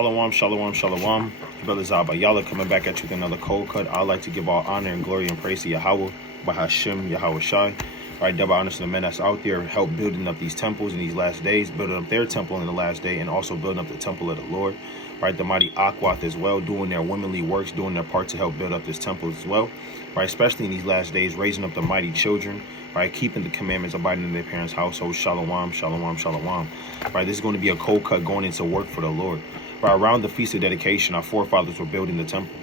Shalom, shalom, shalom. Brother Zabayala coming back at you with another cold cut. I'd like to give all honor and glory and praise to Yahweh, Bahashim, Yahweh Shai. Right, double honor to the men that's out there, help building up these temples in these last days, building up their temple in the last day, and also building up the temple of the Lord. Right, the mighty Akwath as well, doing their womanly works, doing their part to help build up this temple as well. Right, especially in these last days, raising up the mighty children, right, keeping the commandments, abiding in their parents' household. Shalom, shalom, shalom. Right, this is going to be a cold cut going into work for the Lord. Right, around the Feast of Dedication, our forefathers were building the temple.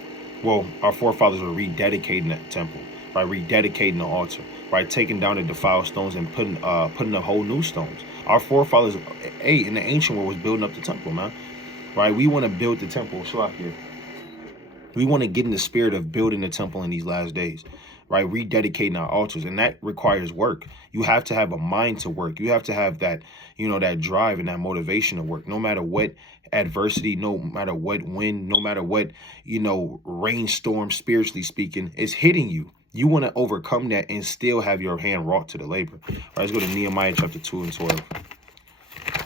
Well, our forefathers were rededicating that temple, right, rededicating the altar, right, taking down the defiled stones and putting up whole new stones. Our forefathers, in the ancient world, was building up the temple, man. Right, we want to build the temple. We want to get in the spirit of building the temple in these last days, right? Rededicating our altars, and that requires work. You have to have a mind to work. You have to have that, that drive and that motivation to work, no matter what adversity, no matter what wind, no matter what, rainstorm, spiritually speaking, is hitting you. You want to overcome that and still have your hand wrought to the labor. Right, let's go to Nehemiah chapter 2 and 12.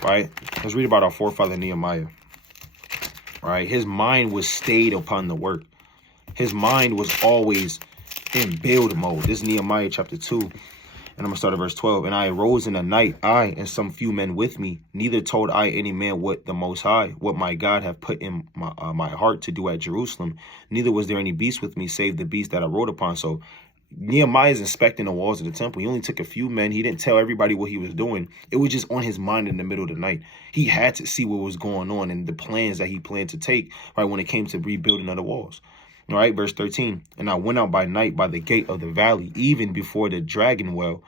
Right, let's read about our forefather Nehemiah. Right, his mind was stayed upon the work. His mind was always in build mode. This is Nehemiah chapter 2, and I'm going to start at verse 12. And I arose in the night, I and some few men with me. Neither told I any man what the Most High, what my God have put in my heart to do at Jerusalem. Neither was there any beast with me, save the beast that I rode upon. So Nehemiah is inspecting the walls of the temple. He only took a few men. He didn't tell everybody what he was doing. It was just on his mind in the middle of the night. He had to see what was going on and the plans that he planned to take, right, when it came to rebuilding of the walls. All right, verse 13. And I went out by night by the gate of the valley, even before the dragon well,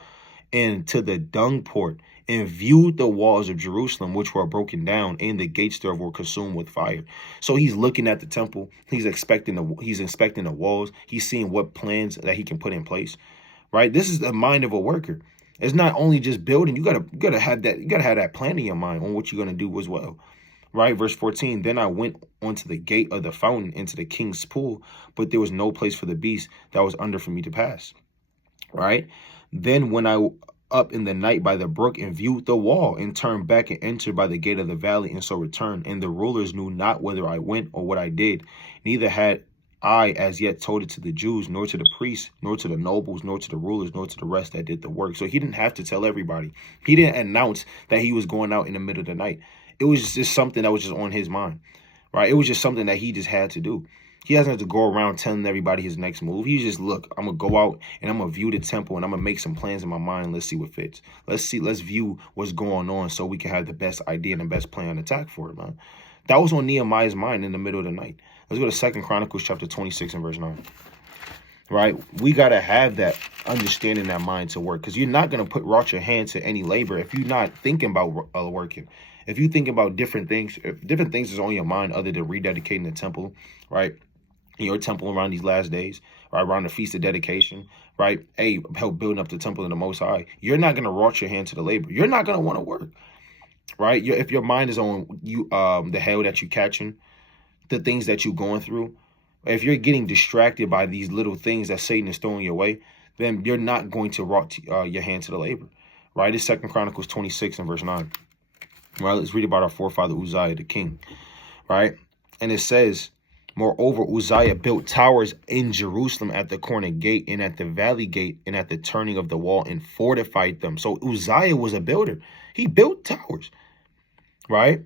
and to the dung port, and viewed the walls of Jerusalem, which were broken down, and the gates thereof were consumed with fire. So he's looking at the temple. He's inspecting the walls. He's seeing what plans that he can put in place. Right? This is the mind of a worker. It's not only just building. You gotta have that. You gotta have that plan in your mind on what you're gonna do as well. Right, verse 14, then I went onto the gate of the fountain into the king's pool, but there was no place for the beast that was under for me to pass. Right, then when I up in the night by the brook and viewed the wall, and turned back and entered by the gate of the valley, and so returned. And the rulers knew not whether I went or what I did, neither had I as yet told it to the Jews, nor to the priests, nor to the nobles, nor to the rulers, nor to the rest that did the work. So he didn't have to tell everybody. He didn't announce that he was going out in the middle of the night. It was just something that was just on his mind, right? It was just something that he just had to do. He doesn't have to go around telling everybody his next move. He just, look, I'm going to go out and I'm going to view the temple and I'm going to make some plans in my mind. Let's see what fits. Let's view what's going on so we can have the best idea and the best plan and attack for it, man. That was on Nehemiah's mind in the middle of the night. Let's go to 2 Chronicles chapter 26 and verse 9. Right? We got to have that understanding, that mind to work, because you're not going to rot your hand to any labor if you're not thinking about working. If you think about different things, if different things is on your mind other than rededicating the temple, right? Your temple around these last days, right? Around the Feast of Dedication, right? Hey, help building up the temple of the Most High. You're not going to rot your hand to the labor. You're not going to want to work, right? If your mind is on you, the hell that you're catching, the things that you're going through, if you're getting distracted by these little things that Satan is throwing your way, then you're not going to rot your hand to the labor, right? It's 2 Chronicles 26 and verse 9. Right, let's read about our forefather Uzziah, the king, right? And it says, moreover, Uzziah built towers in Jerusalem at the corner gate and at the valley gate and at the turning of the wall and fortified them. So Uzziah was a builder. He built towers, right?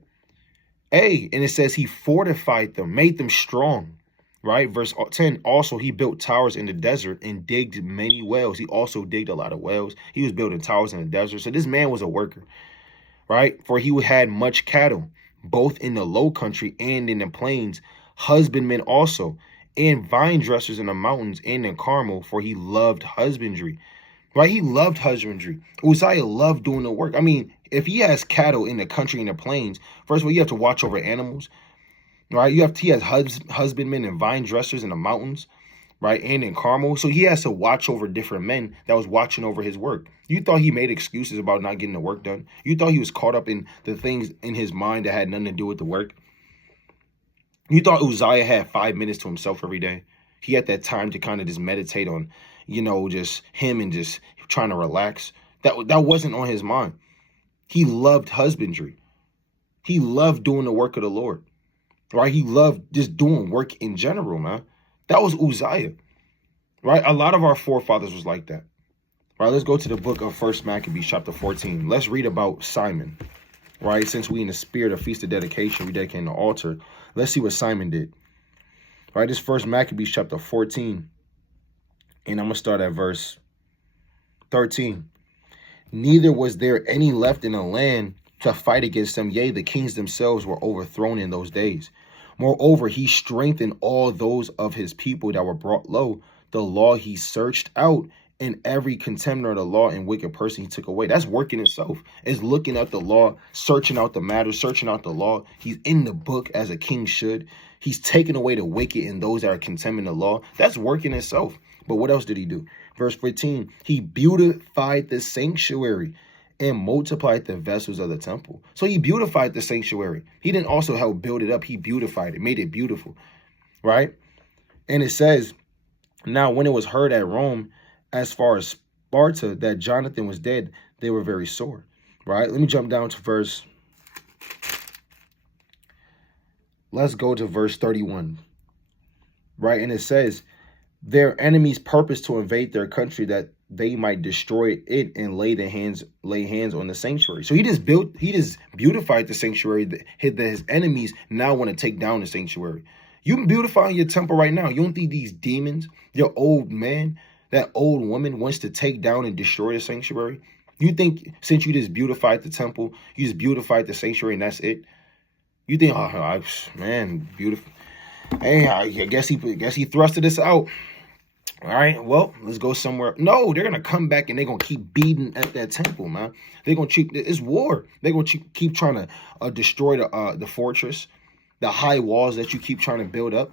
And it says he fortified them, made them strong, right? Verse 10, also he built towers in the desert and digged many wells. He also digged a lot of wells. He was building towers in the desert. So this man was a worker. Right? For he had much cattle, both in the low country and in the plains, husbandmen also, and vine dressers in the mountains and in Carmel, for he loved husbandry. Right? He loved husbandry. Uzziah loved doing the work. I mean, if he has cattle in the country and the plains, first of all, you have to watch over animals. Right? He has husbandmen and vine dressers in the mountains, right? And in Carmel. So he has to watch over different men that was watching over his work. You thought he made excuses about not getting the work done. You thought he was caught up in the things in his mind that had nothing to do with the work. You thought Uzziah had 5 minutes to himself every day. He had that time to kind of just meditate on, just him and just trying to relax. That wasn't on his mind. He loved husbandry. He loved doing the work of the Lord. right? He loved just doing work in general, man. That was Uzziah, right? A lot of our forefathers was like that. Right, let's go to the book of First Maccabees, chapter 14. Let's read about Simon, right? Since we in the spirit of Feast of Dedication, we dedicating the altar. Let's see what Simon did. Right, this First Maccabees, chapter 14. And I'm going to start at verse 13. Neither was there any left in the land to fight against them. Yea, the kings themselves were overthrown in those days. Moreover, he strengthened all those of his people that were brought low. The law he searched out, and every contemptor of the law and wicked person he took away. That's working itself. It's looking at the law, searching out the matter, searching out the law. He's in the book as a king should. He's taking away the wicked and those that are contemning the law. That's working itself. But what else did he do? Verse 15, he beautified the sanctuary and multiplied the vessels of the temple. So he beautified the sanctuary. He didn't also help build it up. He beautified it, made it beautiful, right? And it says, now when it was heard at Rome, as far as Sparta, that Jonathan was dead, they were very sore, right? Let me jump down to verse. Let's go to verse 31, right? And it says, their enemies purpose to invade their country that they might destroy it and lay hands on the sanctuary. So he just beautified the sanctuary that his enemies now want to take down the sanctuary. You beautifying your temple right now. You don't think these demons, your old man, that old woman wants to take down and destroy the sanctuary? You think since you just beautified the temple, you just beautified the sanctuary and that's it? You think, oh, man, beautiful. Hey, I guess he thrusted us out. All right, well, let's go somewhere. No, they're gonna come back and they're gonna keep beating at that temple, man. They're gonna keep. It's war. They're gonna keep trying to destroy the fortress, the high walls that you keep trying to build up.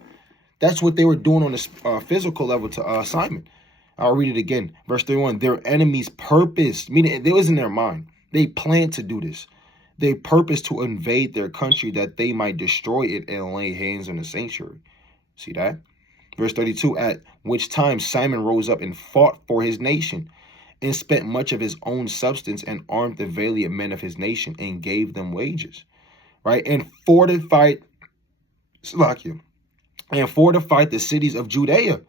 That's what they were doing on the physical level to Simon. I'll read it again. Verse 31, their enemies purposed, meaning it was in their mind. They planned to do this. They purposed to invade their country that they might destroy it and lay hands on the sanctuary. See that? Verse 32, at which time Simon rose up and fought for his nation and spent much of his own substance and armed the valiant men of his nation and gave them wages. Right? And fortified the cities of Judea,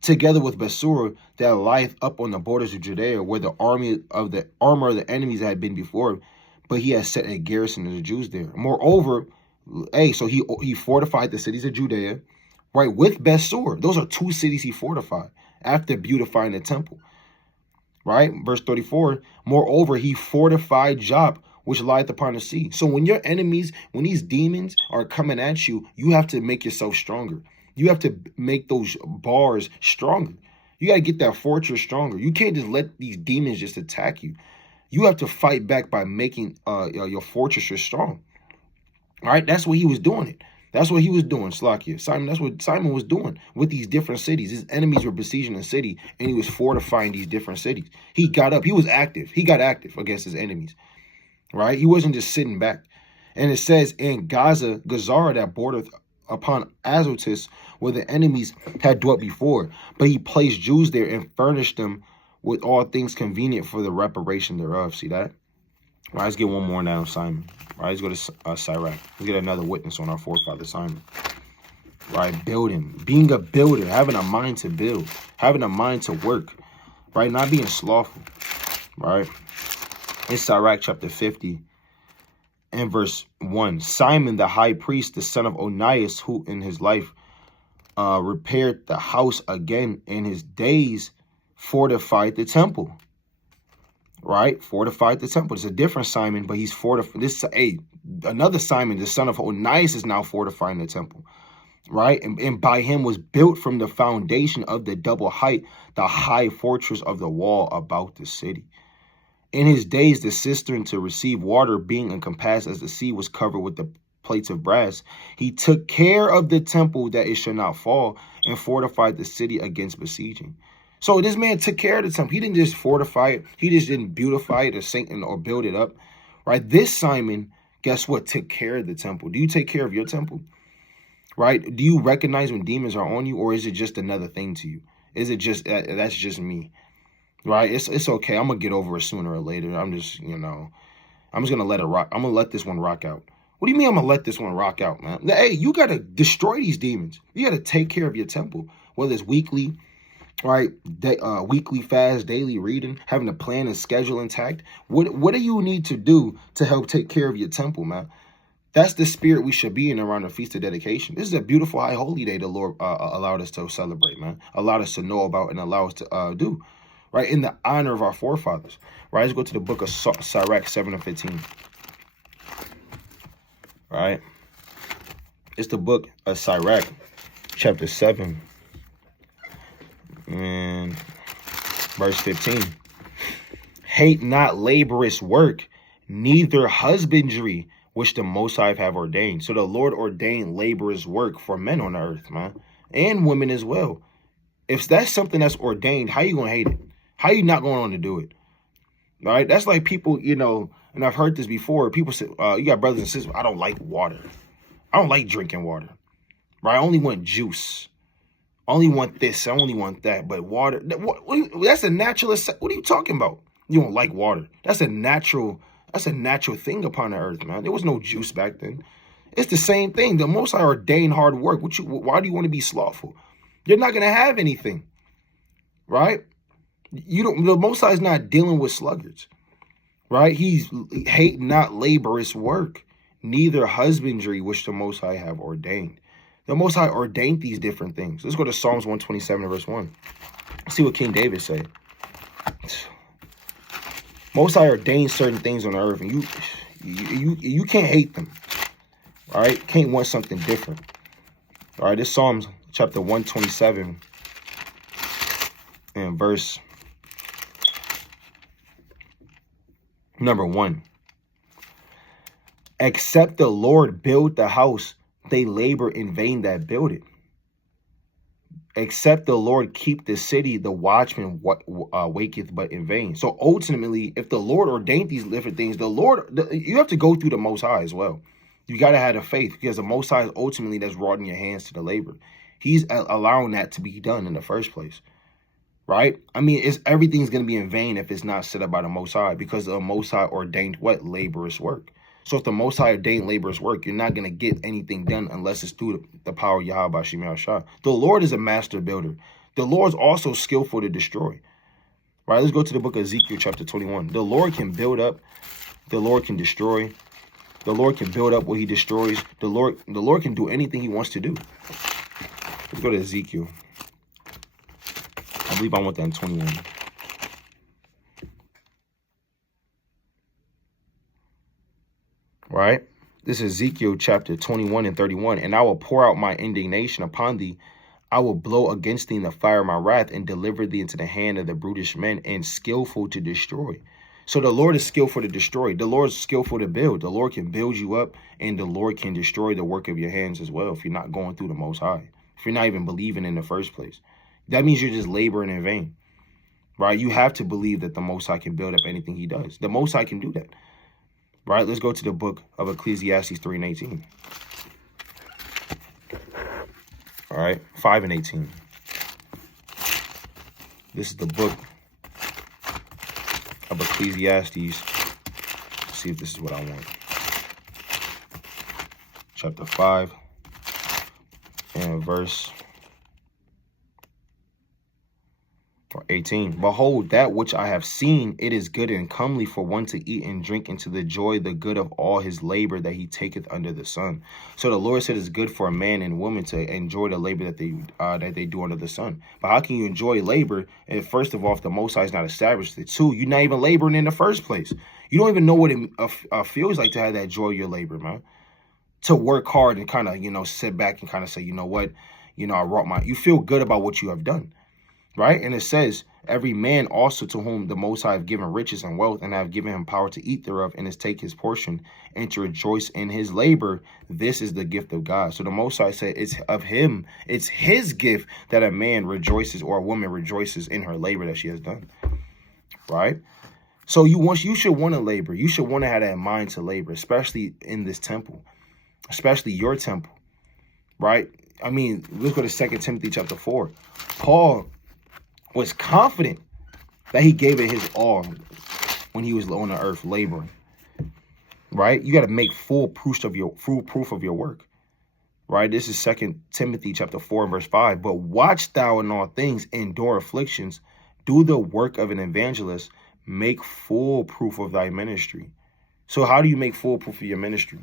together with Besura, that lieth up on the borders of Judea, where the armor of the enemies had been before, but he has set a garrison of the Jews there. Moreover, so he fortified the cities of Judea, right, with Besura. Those are two cities he fortified after beautifying the temple, right? Verse 34, moreover, he fortified Job, which lieth upon the sea. So when your enemies, when these demons are coming at you, you have to make yourself stronger. You have to make those bars stronger. You got to get that fortress stronger. You can't just let these demons just attack you. You have to fight back by making your fortresses strong. All right, that's what he was doing. That's what he was doing, Slakia. Simon, that's what Simon was doing with these different cities. His enemies were besieging the city, and he was fortifying these different cities. He got up. He was active. He got active against his enemies, right? He wasn't just sitting back. And it says, in Gaza, Gazara, that bordereth upon Azotus, where the enemies had dwelt before. But he placed Jews there and furnished them with all things convenient for the reparation thereof. See that? All right, let's get one more now, Simon. All right, let's go to Sirach. Let's get another witness on our forefather Simon. Right, building, being a builder, having a mind to build, having a mind to work, right, not being slothful, right? It's Sirach chapter 50 and verse 1. Simon the high priest, the son of Onias, who in his life repaired the house again, in his days fortified the temple. Right? Fortified the temple. It's a different Simon, but he's fortified. This is another Simon, the son of Onias, is now fortifying the temple. Right? And by him was built from the foundation of the double height, the high fortress of the wall about the city. In his days, the cistern to receive water being encompassed as the sea was covered with the plates of brass, he took care of the temple that it should not fall and fortified the city against besieging. So this man took care of the temple. He didn't just fortify it. He just didn't beautify it or build it up, right? This Simon, guess what, took care of the temple. Do you take care of your temple, right? Do you recognize when demons are on you, or is it just another thing to you? Is it just, that's just me, right? It's okay. I'm going to get over it sooner or later. I'm just, I'm just going to let it rock. I'm going to let this one rock out. What do you mean I'm going to let this one rock out, man? Hey, you got to destroy these demons. You got to take care of your temple, whether it's weekly, right? Weekly fast, daily reading, having a plan and schedule intact. What do you need to do to help take care of your temple, man? That's the spirit we should be in around the Feast of Dedication. This is a beautiful high holy day the Lord allowed us to celebrate, man. Allowed us to know about and allow us to do, right? In the honor of our forefathers, right? Let's go to the book of Sirach 7:15, right? It's the book of Sirach, chapter 7, and verse 15. Hate not laborious work, neither husbandry, which the Most High have ordained. So the Lord ordained laborers' work for men on the earth, man, and women as well. If that's something that's ordained, how you going to hate it? How you not going on to do it? All right? That's like people, you know, and I've heard this before. People say, you got brothers and sisters, I don't like water. I don't like drinking water, right? I only want juice. I only want this. I only want that. But water, that's a natural. What are you talking about? You don't like water. That's a natural thing upon the earth, man. There was no juice back then. It's the same thing. The Most High ordained hard work. Why do you want to be slothful? You're not going to have anything, right? The Most High is not dealing with sluggards, right? He's hate not laborious work, neither husbandry, which the Most High have ordained. The Most High ordained these different things. Let's go to Psalms 127, verse 1. Let's see what King David said. Most High ordained certain things on the earth, and you can't hate them. All right, can't want something different. All right, this Psalms chapter 127 and verse number 1. Except the Lord build the house, they labor in vain that build it. Except the Lord keep the city, the watchman waketh but in vain. So ultimately, if the Lord ordained these different things, you have to go through the Most High as well. You got to have the faith, because the Most High is ultimately that's wrought your hands to the labor. He's allowing that to be done in the first place, right? I mean, everything's going to be in vain if it's not set up by the Most High, because the Most High ordained what? Laborious work. So if the Most High ordained laborers' work, you're not going to get anything done unless it's through the power of Yahweh Bashim Yahshua. The Lord is a master builder. The Lord is also skillful to destroy. Right, let's go to the book of Ezekiel chapter 21. The Lord can build up. The Lord can destroy. The Lord can build up what he destroys. The Lord can do anything he wants to do. Let's go to Ezekiel. I believe I want that in 21. Right? This is Ezekiel chapter 21 and 31. And I will pour out my indignation upon thee. I will blow against thee in the fire of my wrath, and deliver thee into the hand of the brutish men, and skillful to destroy. So the Lord is skillful to destroy. The Lord is skillful to build. The Lord can build you up, and the Lord can destroy the work of your hands as well if you're not going through the Most High. If you're not even believing in the first place. That means you're just laboring in vain. Right? You have to believe that the Most High can build up anything he does. The Most High can do that. Right, let's go to the book of Ecclesiastes 3 and 18. All right, 5 and 18. This is the book of Ecclesiastes. Let's see if this is what I want. Chapter 5 and verse 18. Behold, that which I have seen, it is good and comely for one to eat and drink, into the joy, the good of all his labor that he taketh under the sun. So the Lord said it's good for a man and woman to enjoy the labor that they do under the sun. But how can you enjoy labor if, first of all, if the Most High is not established it? Two, you're not even laboring in the first place. You don't even know what it feels like to have that joy of your labor, man. To work hard and kind of, sit back and kind of say, you know what, I wrought you feel good about what you have done. Right? And it says, every man also to whom the Most High have given riches and wealth, and have given him power to eat thereof, and is take his portion, and to rejoice in his labor, this is the gift of God. So the Most High said it's of him, it's his gift that a man rejoices, or a woman rejoices in her labor that she has done. Right? So you should want to labor. You should want to have that mind to labor, especially in this temple, especially your temple. Right? I mean, let's go to 2 Timothy chapter 4. Paul was confident that he gave it his all when he was on the earth laboring. right? You got to make full proof of your work, right? This is 2 Timothy chapter 4 and verse 5. But watch thou in all things, endure afflictions, do the work of an evangelist, make full proof of thy ministry. So how do you make full proof of your ministry?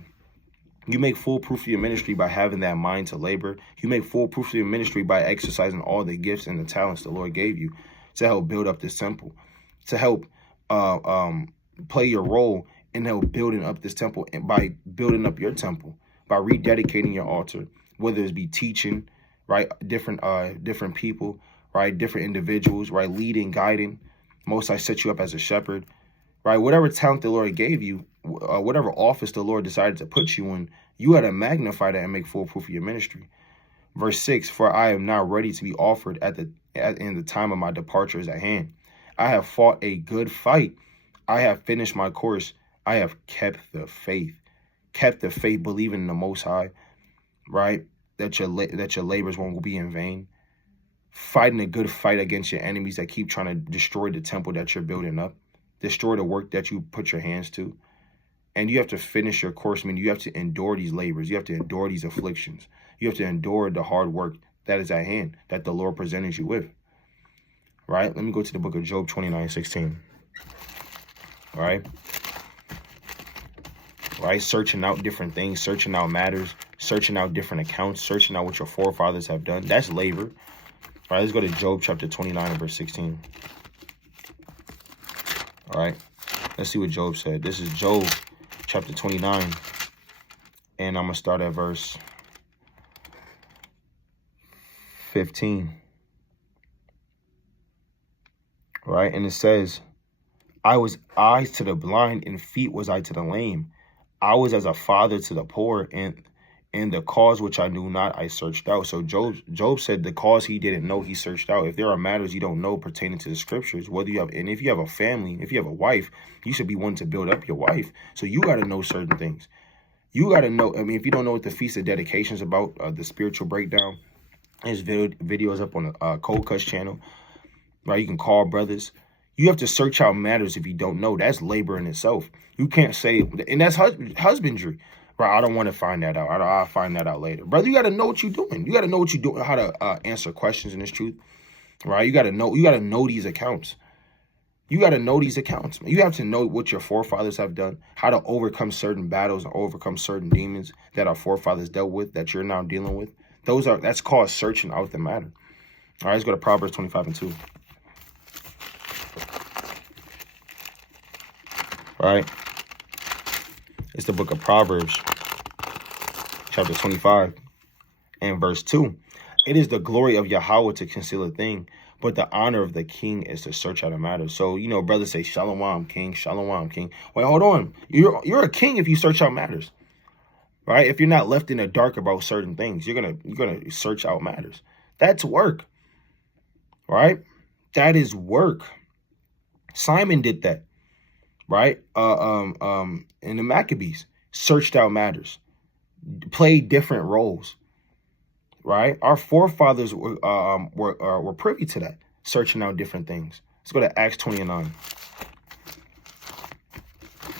You make full proof of your ministry by having that mind to labor. You make full proof of your ministry by exercising all the gifts and the talents the Lord gave you to help build up this temple, to help play your role in help building up this temple, and by building up your temple, by rededicating your altar, whether it be teaching, right, different people, right, different individuals, right, leading, guiding. Most High set you up as a shepherd, right? Whatever talent the Lord gave you, whatever office the Lord decided to put you in, you got to magnify that and make full proof of your ministry. Verse 6, for I am now ready to be offered in the time of my departure is at hand. I have fought a good fight. I have finished my course. I have kept the faith, believing in the Most High, right? That your labors won't be in vain. Fighting a good fight against your enemies that keep trying to destroy the temple that you're building up, destroy the work that you put your hands to. And you have to finish your course. I mean, you have to endure these labors. You have to endure these afflictions. You have to endure the hard work that is at hand, that the Lord presented you with. Right? Let me go to the book of Job 29:16. All right? Right? Searching out different things, searching out matters, searching out different accounts, searching out what your forefathers have done. That's labor. All right, let's go to Job chapter 29 and verse 16. All right, let's see what Job said. This is Job chapter 29, and I'm going to start at verse 15. All right, and it says, I was eyes to the blind and feet was I to the lame. I was as a father to the poor, and the cause which I knew not, I searched out. So Job said the cause he didn't know, he searched out. If there are matters you don't know pertaining to the scriptures, if you have a family, if you have a wife, you should be one to build up your wife. So you got to know certain things. You got to know, I mean, if you don't know what the Feast of Dedication is about, the spiritual breakdown, there's videos up on the Cold Cuts channel, right? You can call brothers. You have to search out matters if you don't know. That's labor in itself. You can't say, and that's husbandry. Bro, I don't want to find that out. I'll find that out later. Brother, you got to know what you're doing. You got to know what you're doing, how to answer questions in this truth, right? You got to know these accounts. You got to know these accounts, man. You have to know what your forefathers have done, how to overcome certain battles and overcome certain demons that our forefathers dealt with, that you're now dealing with. That's called searching out the matter. All right, let's go to Proverbs 25:2. All right. It's the book of Proverbs, chapter 25 and verse 2. It is the glory of Yahweh to conceal a thing, but the honor of the king is to search out a matter. So, you know, brothers say, Shalom, king, Shalom, king. Wait, hold on. You're a king if you search out matters, right? If you're not left in the dark about certain things, you're gonna search out matters. That's work, right? That is work. Simon did that, right? In the Maccabees, searched out matters, played different roles, right? Our forefathers were privy to that, searching out different things. Let's go to Acts 20:9.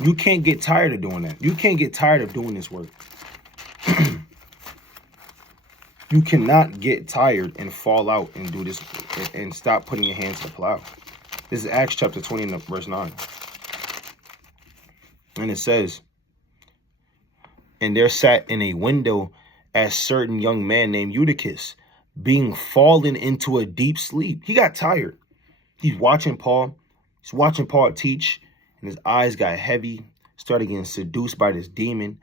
You can't get tired of doing that. You can't get tired of doing this work. You cannot get tired and fall out and do this and stop putting your hands to the plow. This is Acts chapter 20 and verse 9. And it says, and there sat in a window a certain young man named Eutychus, being fallen into a deep sleep. He got tired. He's watching Paul. He's watching Paul teach, and his eyes got heavy, started getting seduced by this demon,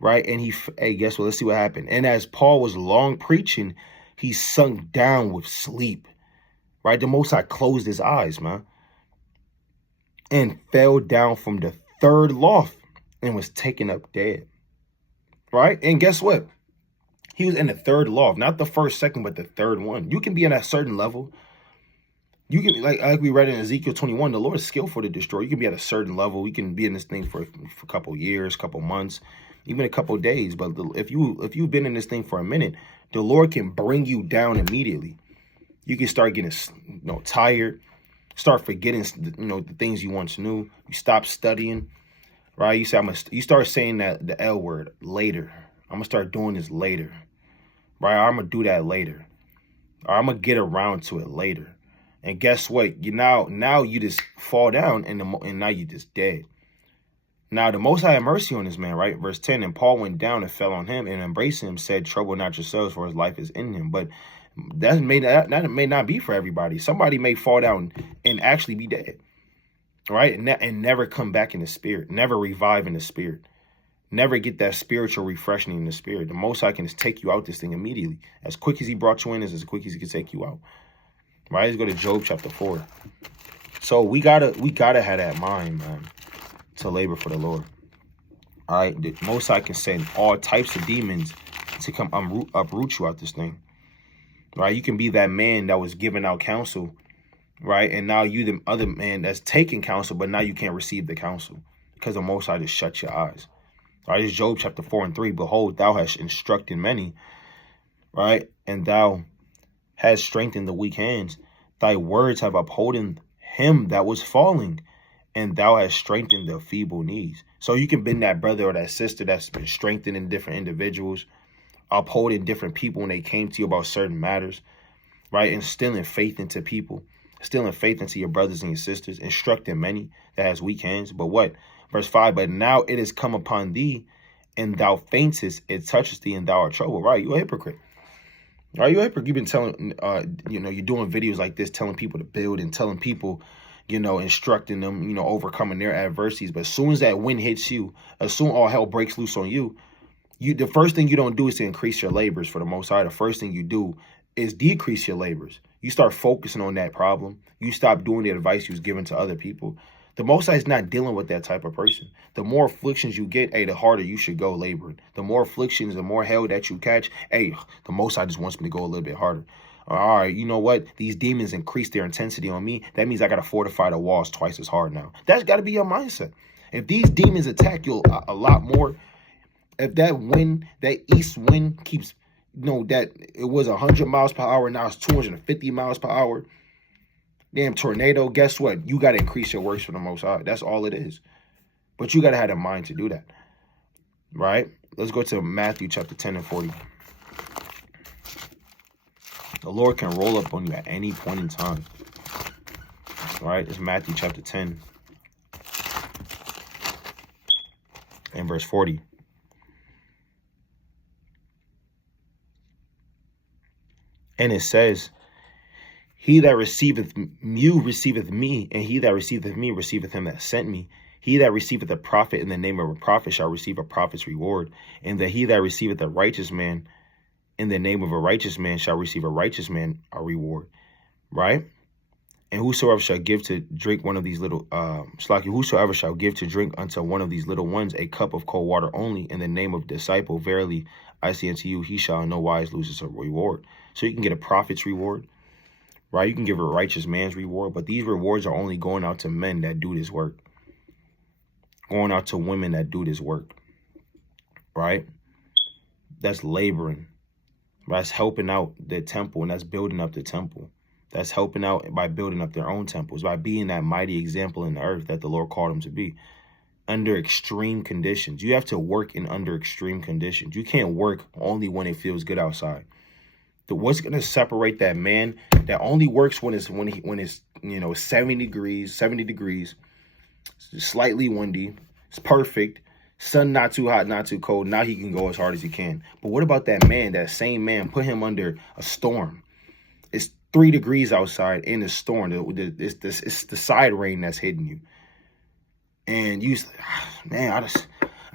right? And hey, guess what? Let's see what happened. And as Paul was long preaching, he sunk down with sleep, right? The Most High closed his eyes, man, and fell down from the third loft and was taken up dead, right? And guess what? He was in the third loft, not the first, second, but the third one. You can be in a certain level. You can, like we read in Ezekiel 21, the Lord is skillful to destroy. You can be at a certain level. You can be in this thing for a couple years, couple months, even a couple days. But if you've been in this thing for a minute, the Lord can bring you down immediately. You can start getting, tired, start forgetting, the things you once knew. You stop studying, right? You say, you start saying that the L word later. I'm going to start doing this later, right? I'm going to do that later. Or I'm going to get around to it later. And guess what? Now you just fall down and now you just dead. Now the Most High had mercy on this man, right? Verse 10, and Paul went down and fell on him and embracing him, said, trouble not yourselves, for his life is in him. But that may not be for everybody. Somebody may fall down and actually be dead, right? And never come back in the spirit, never revive in the spirit, never get that spiritual refreshing in the spirit. The Most High can just take you out this thing immediately. As quick as he brought you in is as quick as he can take you out. Right? Let's go to Job chapter 4. So we gotta have that mind, man, to labor for the Lord. All right, the Most High can send all types of demons to come uproot you out this thing. Right? You can be that man that was giving out counsel, right? And now you the other man that's taking counsel, but now you can't receive the counsel because the Most High just shut your eyes. All right, it's Job chapter 4 and 3. Behold, thou hast instructed many, right? And thou hast strengthened the weak hands. Thy words have upholden him that was falling, and thou hast strengthened the feeble knees. So you can been that brother or that sister that's been strengthening different individuals, upholding different people when they came to you about certain matters, right? Instilling faith into people, instilling faith into your brothers and your sisters, instructing many that has weak hands. But what? Verse 5, but now it is come upon thee, and thou faintest, it touches thee, and thou art troubled. Right? You're a hypocrite. Are you a hypocrite? You've been telling, you're doing videos like this, telling people to build and telling people, instructing them, overcoming their adversities. But as soon as that wind hits you, as soon all hell breaks loose on you, the first thing you don't do is to increase your labors for the Most High. The first thing you do is decrease your labors. You start focusing on that problem. You stop doing the advice you was given to other people. The Most High is not dealing with that type of person. The more afflictions you get, the harder you should go laboring. The more afflictions, the more hell that you catch, the Most High just wants me to go a little bit harder. All right, you know what? These demons increase their intensity on me. That means I got to fortify the walls twice as hard now. That's got to be your mindset. If these demons attack you a lot more, if that wind, that east wind keeps, that it was 100 miles per hour, now it's 250 miles per hour, damn tornado, guess what? You got to increase your works for the Most High. That's all it is. But you got to have the mind to do that. Right? Let's go to Matthew chapter 10 and 40. The Lord can roll up on you at any point in time. Right? It's Matthew chapter 10 and verse 40. And it says, he that receiveth you receiveth me, and he that receiveth me receiveth him that sent me. He that receiveth a prophet in the name of a prophet shall receive a prophet's reward, and that he that receiveth a righteous man in the name of a righteous man shall receive a righteous man a reward. Right? And whosoever shall give to drink one of these little, whosoever shall give to drink unto one of these little ones a cup of cold water only in the name of disciple, verily I say unto you, he shall in no wise lose his reward. So you can get a prophet's reward. Right? You can give a righteous man's reward, but these rewards are only going out to men that do this work. Going out to women that do this work. Right? That's laboring. That's helping out the temple, and that's building up the temple. That's helping out by building up their own temples, by being that mighty example in the earth that the Lord called them to be. Under extreme conditions. You have to work in under extreme conditions. You can't work only when it feels good outside. What's going to separate that man that only works when it's 70 degrees, slightly windy, it's perfect, sun not too hot, not too cold. Now he can go as hard as he can. But what about that man, that same man, put him under a storm? It's 3 degrees outside in the storm. It's the side rain that's hitting you. And you, man, I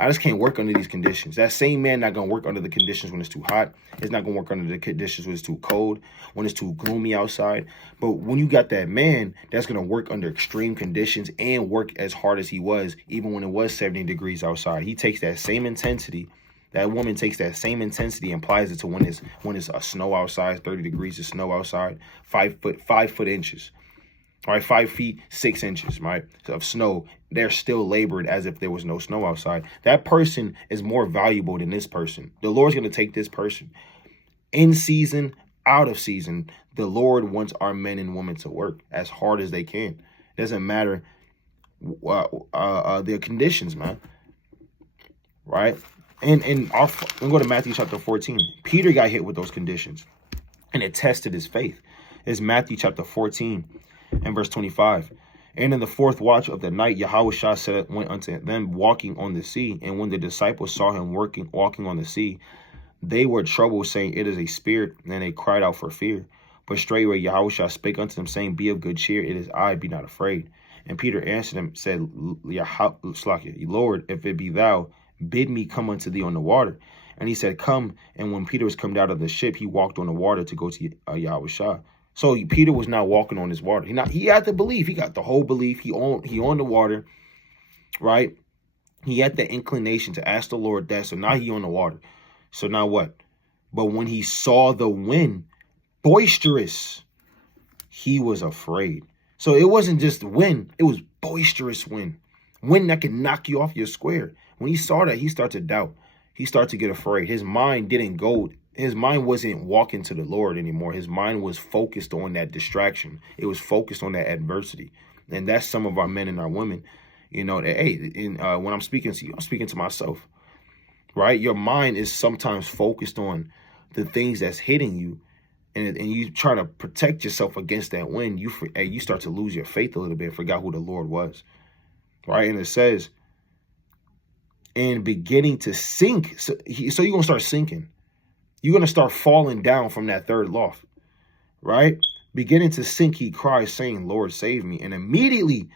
just can't work under these conditions. That same man not going to work under the conditions when it's too hot. It's not going to work under the conditions when it's too cold, when it's too gloomy outside. But when you got that man that's going to work under extreme conditions and work as hard as he was, even when it was 70 degrees outside, he takes that same intensity. That woman takes that same intensity and applies it to when it's a snow outside, 30 degrees of snow outside, 5 foot inches. All right, 5 feet, 6 inches, right, of snow. They're still labored as if there was no snow outside. That person is more valuable than this person. The Lord's going to take this person. In season, out of season, the Lord wants our men and women to work as hard as they can. It doesn't matter their conditions, man. right? And I'll go to Matthew chapter 14. Peter got hit with those conditions, and it tested his faith. It's Matthew chapter 14 and verse 25. And in the fourth watch of the night, Yahushua went unto them walking on the sea. And when the disciples saw him walking on the sea, they were troubled, saying, It is a spirit. And they cried out for fear. But straightway Yahushua spake unto them, saying, Be of good cheer, it is I, be not afraid. And Peter answered him, said, Lord, if it be thou, bid me come unto thee on the water. And he said, Come. And when Peter was come out of the ship, he walked on the water to go to Yahushua. So Peter was not walking on this water. He had the belief. He got the whole belief. He on the water, right? He had the inclination to ask the Lord that. So now he on the water. So now what? But when he saw the wind boisterous, he was afraid. So it wasn't just wind. It was boisterous wind. Wind that can knock you off your square. When he saw that, he started to doubt. He started to get afraid. His mind didn't go. His mind wasn't walking to the Lord anymore. His mind was focused on that distraction. It was focused on that adversity. And that's some of our men and our women, you know, that, hey, when I'm speaking to you, I'm speaking to myself, right? Your mind is sometimes focused on the things that's hitting you, and you try to protect yourself against that wind. You start to lose your faith a little bit, forgot who the Lord was, right? And it says, and beginning to sink. So you're going to start sinking. You're going to start falling down from that third loft, right? Beginning to sink, he cries, saying, Lord, save me. And immediately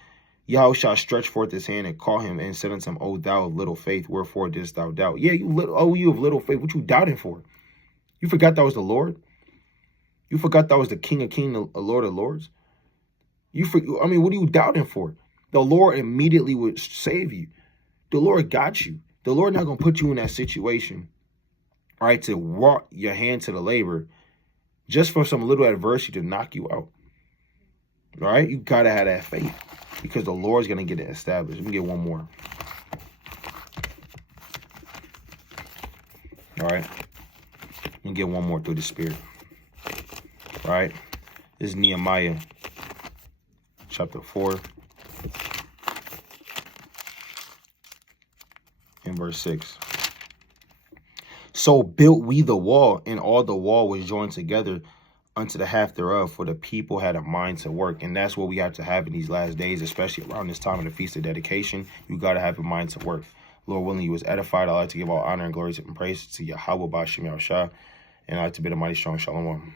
Yahushua stretched forth his hand and caught him and said unto him, O thou of little faith, wherefore didst thou doubt? Yeah, you of little faith, what you doubting for? You forgot that was the Lord? You forgot that was the King of Kings, the Lord of Lords? What are you doubting for? The Lord immediately would save you. The Lord got you. The Lord not going to put you in that situation, right, to walk your hand to the labor just for some little adversity to knock you out. All right? You got to have that faith because the Lord's going to get it established. Let me get one more. All right? Let me get one more through the Spirit. All right? This is Nehemiah chapter 4 and verse 6. So built we the wall, and all the wall was joined together unto the half thereof, for the people had a mind to work. And that's what we have to have in these last days, especially around this time of the Feast of Dedication. You got to have a mind to work. Lord willing, you was edified. I'd like to give all honor and glory and praise to Yahweh Ba'Shem Yahushua, and I'd like to bid a mighty strong shalom.